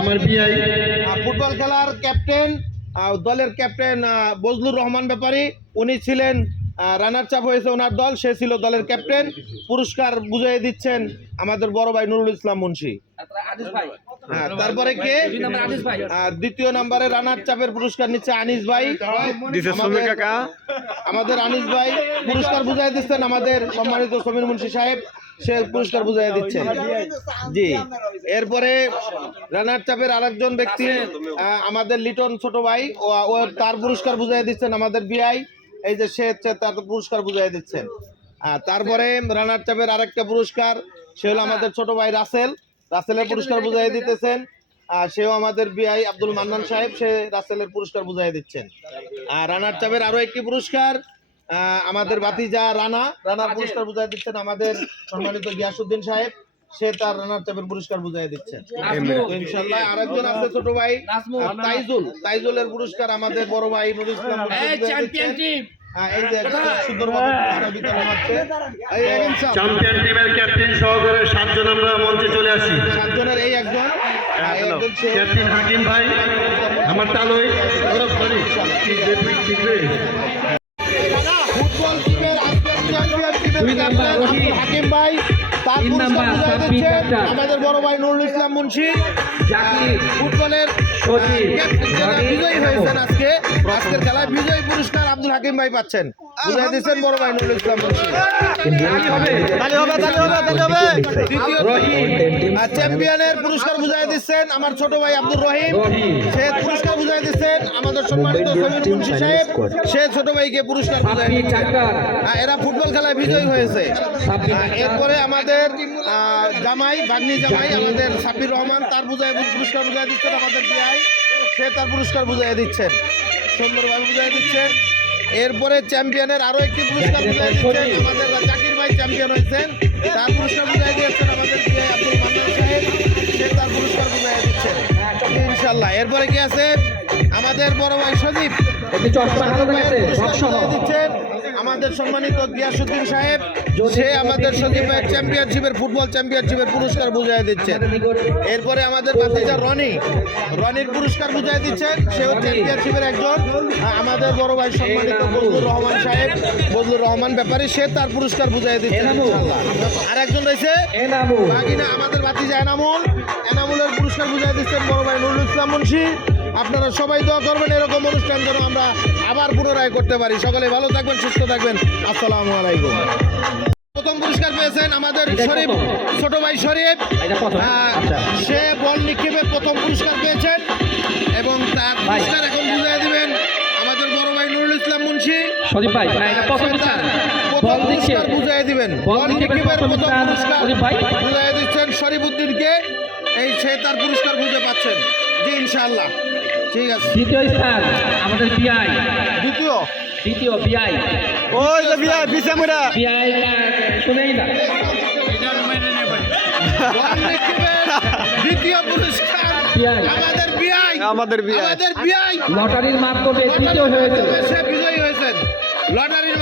আমার বিআই ফুটবল খেলার ক্যাপ্টেন, দলের ক্যাপ্টেন বজলুর রহমান ব্যাপারী, উনি ছিলেন রানার চাপ হয়েছে ওনার দল, সে ছিল দলের ক্যাপ্টেন। পুরস্কার বুঝিয়ে দিচ্ছেন আমাদের বড় ভাই নুরুল ইসলাম মুন্সি। তারপরে কে দ্বিতীয় নম্বরে রানার চাপের পুরস্কার নিচ্ছে আনিস ভাই। আমাদের আনিস ভাই পুরস্কার বুঝাই দিচ্ছেন আমাদের সম্মানিত সমীর মুন্সি সাহেব, সে পুরস্কার বুঝাই দিচ্ছেন। জি, এরপরে রানার চাপের আরেকজন ব্যক্তি আমাদের লিটন ছোট ভাই, ও তার পুরস্কার বুঝাই দিচ্ছেন আমাদের বিআই, এই যে সে তার পুরস্কার বুঝাই দিচ্ছেন। তারপরে রানার চাপের আরেকটা পুরস্কার, সে হলো আমাদের ছোট ভাই রাসেল, রাসেলের পুরস্কার বুঝাই দিতেছেন। সেও আমাদের বিআই আব্দুল মান্নান সাহেব, সে রাসেলের পুরস্কার বুঝাই দিচ্ছেন। রানার চাপের আরো একটি পুরস্কার আমাদের ভাতিজা রানার পুরস্কার বুঝাই দিচ্ছেন আমাদের সম্মানিত গিয়াসউদ্দিন সাহেব, সে তার রানার চাপের পুরস্কার বুঝাই দিচ্ছেন। ইনশাআল্লাহ আরেকজন আছে ছোট ভাই তাইজুলের পুরস্কার আমাদের বড় ভাই নুরুল ইসলাম। এই যে সুন্দরভাবে বিতরণ হচ্ছে। চ্যাম্পিয়ন টিমের ক্যাপ্টেন সহকারে 7 জন আমরা মঞ্চে চলে আসি। 7 জনের এই একজন ক্যাপ্টেন হাকিম ভাই, আমার তালই ফুটবল টিমের চ্যাম্পিয়ন টিমের ক্যাপ্টেন হাকিম ভাই, তার পুরস্কার বুঝিয়ে দিচ্ছেন আমাদের বড় ভাই নুরুল ইসলাম মুন্সি। ফুটবলের বিজয়ী হয়েছেন আজকের খেলায়, বিজয়ী পুরস্কার আব্দুল হাকিম ভাই পাচ্ছেন, বুঝিয়ে দিচ্ছেন বড় ভাই নুরুল ইসলাম মুন্সি। চ্যাম্পিয়নের পুরস্কার বুঝিয়ে দিচ্ছেন আমার ছোট ভাই আব্দুর রহিম, সে পুরস্কার বুঝিয়ে দিচ্ছেন আমাদের সম্মানিত সমীর মুন্সি সাহেব, সে ছোট ভাইকে পুরস্কার বুঝিয়ে দিচ্ছেন। এরা ফুটবল খেলায় বিজয়ী হয়েছে। এরপরে আমাদের জামাই বাগনি জামাই আমাদের সাব্বির রহমান, তার পুরস্কার বুঝিয়ে দিচ্ছেন আমাদের বিআই, সে তার পুরস্কার বুঝিয়ে দিচ্ছেন, সুন্দরভাবে বুঝিয়ে দিচ্ছেন। এরপরে চ্যাম্পিয়নের আরো একটি পুরস্কার বুঝিয়ে দিচ্ছেন আমাদের জাকির ভাই, চ্যাম্পিয়ন হয়েছেন, তার পুরস্কার বুঝিয়ে দিচ্ছেন আমাদের বিআই আব্দুল মান্নান সাহেব, সে তার পুরস্কার বুঝিয়ে দিচ্ছেন ইনশাল্লাহ। এরপরে কি আছে আমাদের বড় ভাই সজীব, দিচ্ছেন আমাদের সম্মানিত গিয়াসউদ্দিন সাহেব, সে আমাদের সজীব ভাই চ্যাম্পিয়নশিপের ফুটবল চ্যাম্পিয়নশিপের পুরস্কার বুঝিয়ে দিচ্ছেন। এরপরে আমাদের ভাতিজা রনির পুরস্কার বুঝিয়ে দিচ্ছেন, সেও চ্যাম্পিয়নশিপের একজন। আমাদের বড় ভাই সম্মানিত বজলুর রহমান সাহেব, বজলুর রহমান ব্যাপারী, সে তার পুরস্কার বুঝিয়ে দিচ্ছেন ইনশাআল্লাহ। আর একজন রয়েছে আমাদের ভাতিজা এনামুলের পুরস্কার বুঝিয়ে দিচ্ছেন বড় ভাই নুরুল ইসলাম মুন্সি। আপনারা সবাই দোয়া করবেন এরকম অনুষ্ঠান যেন আমরা আবার পুনরায় করতে পারি। সকলে ভালো থাকবেন, সুস্থ থাকবেন। আসসালামু আলাইকুম। প্রথম পুরস্কার পেয়েছেন আমাদের শরীফ, ছোট ভাই শরীফ, সে বল নিক্ষেপে প্রথম পুরস্কার পেয়েছেন এবং তার পুরস্কার এখন বুঝিয়ে দিবেন আমাদের বড় ভাই নুরুল ইসলাম মুন্সি। প্রথম পুরস্কার বুঝিয়ে দিবেন, বল নিক্ষেপের প্রথম পুরস্কার বুঝিয়ে দিচ্ছেন শরীফউদ্দিনকে, সে তার পুরস্কার বুঝে পাচ্ছেন। জি ইনশাআল্লাহ, ঠিক আছে। দ্বিতীয় স্থান আমাদের বিআই, দ্বিতীয় বিআই, ওই যে বিআই বিসামুরা বিআই শুনেই না, দ্বিতীয় পুরস্কার আমাদের বিআই লটারির মাধ্যমে দ্বিতীয় হয়েছে, সে বিজয়ী হয়েছেন লটারির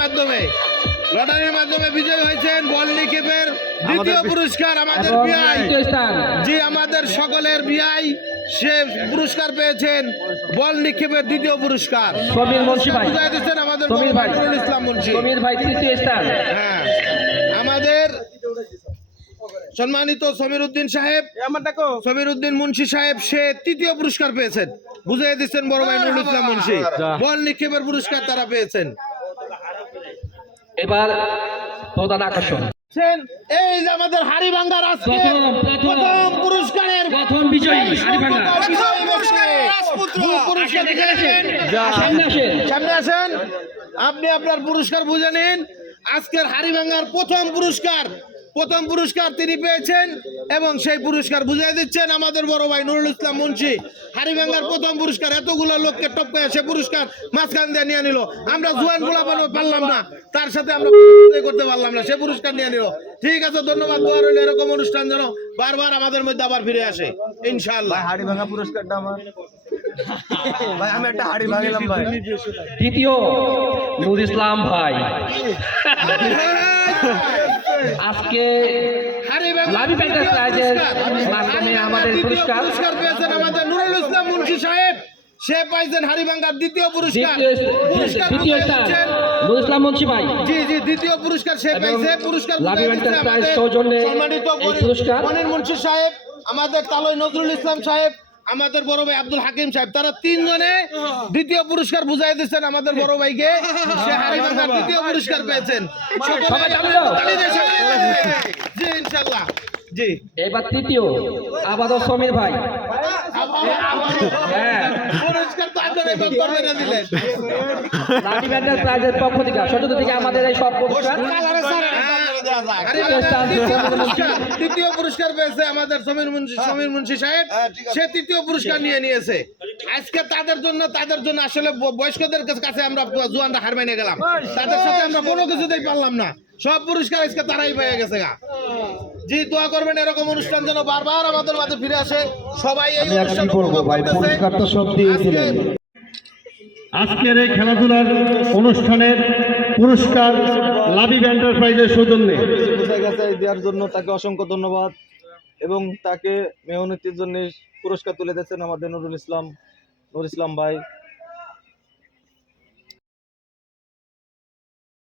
মাধ্যমে বিজয়ী হয়েছেন বল নিক্ষেপের দ্বিতীয় পুরস্কার আমাদের বিআই। জি, আমাদের সকলের বিআই, সে পুরস্কার পেয়েছেন বল নিক্ষেপের দ্বিতীয় পুরস্কার। সমীর মুন্সি ভাই বুঝাই দিচ্ছেন আমাদের নুরুল ইসলাম মুন্সি। সমীর ভাই তৃতীয় স্থান। হ্যাঁ, আমাদের সম্মানিত সমীর উদ্দিন মুন্সি সাহেব, সে তৃতীয় পুরস্কার পেয়েছেন, বুঝাই দিচ্ছেন বড় ভাই নুরুল ইসলাম মুন্সি। বল নিক্ষেপের পুরস্কার তারা পেয়েছেন। এবার প্রধান আকর্ষণ এই যে আমাদের হাড়িভাঙ্গার আজকে প্রথম পুরস্কারের প্রথম বিজয়ী সামনে আসেন, আপনি আপনার পুরস্কার বুঝে নিন। আজকের হাড়িভাঙ্গার প্রথম পুরস্কার তিনি পেয়েছেন এবং সেই পুরস্কার বুঝিয়ে দিচ্ছেন আমাদের বড় ভাই নুরুল ইসলাম মুন্সি। হাড়িভাঙ্গার প্রথম পুরস্কার, এতগুলো লোককে টপকে সে পুরস্কার মাঝখান দিয়ে নিয়ে নিল। আমরা জুয়ান গোলা পারলাম না, তার সাথে আমরা করতে পারলাম না, সে পুরস্কার নিয়ে নিল। ঠিক আছে, ধন্যবাদ। দোয়া রইল এরকম অনুষ্ঠান যেন বারবার আমাদের মধ্যে আবার ফিরে আসে ইনশাআল্লাহ। হাড়িভাঙ্গা পুরস্কারটা আমার ভাই, আমি একটা হাড়ি ভাঙলাম ভাই। দ্বিতীয় নুরুল ইসলাম ভাই, আজকে লাভি এন্টারপ্রাইজের মাধ্যমে আমাদের পুরস্কার পুরস্কার পেয়েছেন আমাদের নুরুল ইসলাম মুন্সি সাহেব। সে পাইছেন হাড়িভাঙ্গার দ্বিতীয় পুরস্কার। দ্বিতীয় স্থান নুরুল ইসলাম মুন্সি ভাই। জি জি, দ্বিতীয় পুরস্কার সে পাইছে। পুরস্কার লাভি বুঝাই দিচ্ছে এন্টারপ্রাইজ আমাদের সৌজন্যে সম্মানিত এই পুরস্কার মনির মুন্সি সাহেব, আমাদের তালই নজরুল ইসলাম সাহেব, আমাদের বড় ভাই আব্দুল হাকিম সাহেব। তারা তিনজনে দ্বিতীয় পুরস্কার বুঝাই দিচ্ছেন আমাদের বড় ভাইকে। সে হাড়িভাঙ্গার দ্বিতীয় পুরস্কার পেয়েছেন। সবাই তালি দাও। তালি দিয়ে সকলে জি ইনশাআল্লাহ। জি এবার তৃতীয় আবাদত সমীর ভাই। হ্যাঁ, পুরস্কার তো আপনারা এবার করতে না দিলেন। লাভি এন্টারপ্রাইজের পক্ষ থেকে সচেতন থেকে আমাদের এই সব পুরস্কার তৃতীয় পুরস্কার পেয়েছে আমাদের সমীর মুন্সি সাহেব। সে তৃতীয় পুরস্কার নিয়েছে। আজকে তাদের জন্য আসলে বয়স্কদের কাছে আমরা জোয়ানরা হার মেনে গেলাম। তাদের সাথে আমরা কোনো কিছুতেই পারলাম না। সব পুরস্কার আজকে তারাই পেয়ে গেছে গা। জি, দোয়া করবেন এরকম অনুষ্ঠান যেন বারবার আমাদের মাঝে ফিরে আসে। সবাই এই অনুষ্ঠান উপভোগ করতেছে। আজকের এই খেলাধুলার অনুষ্ঠানের পুরস্কার লাবিব এন্টারপ্রাইজের সৌজন্যে বুঝে গেছে দেওয়ার জন্য তাকে অসংখ্য ধন্যবাদ এবং তাকে মেহনতির জন্য পুরস্কার তুলে দিচ্ছেন আমাদের নুরুল ইসলাম ভাই।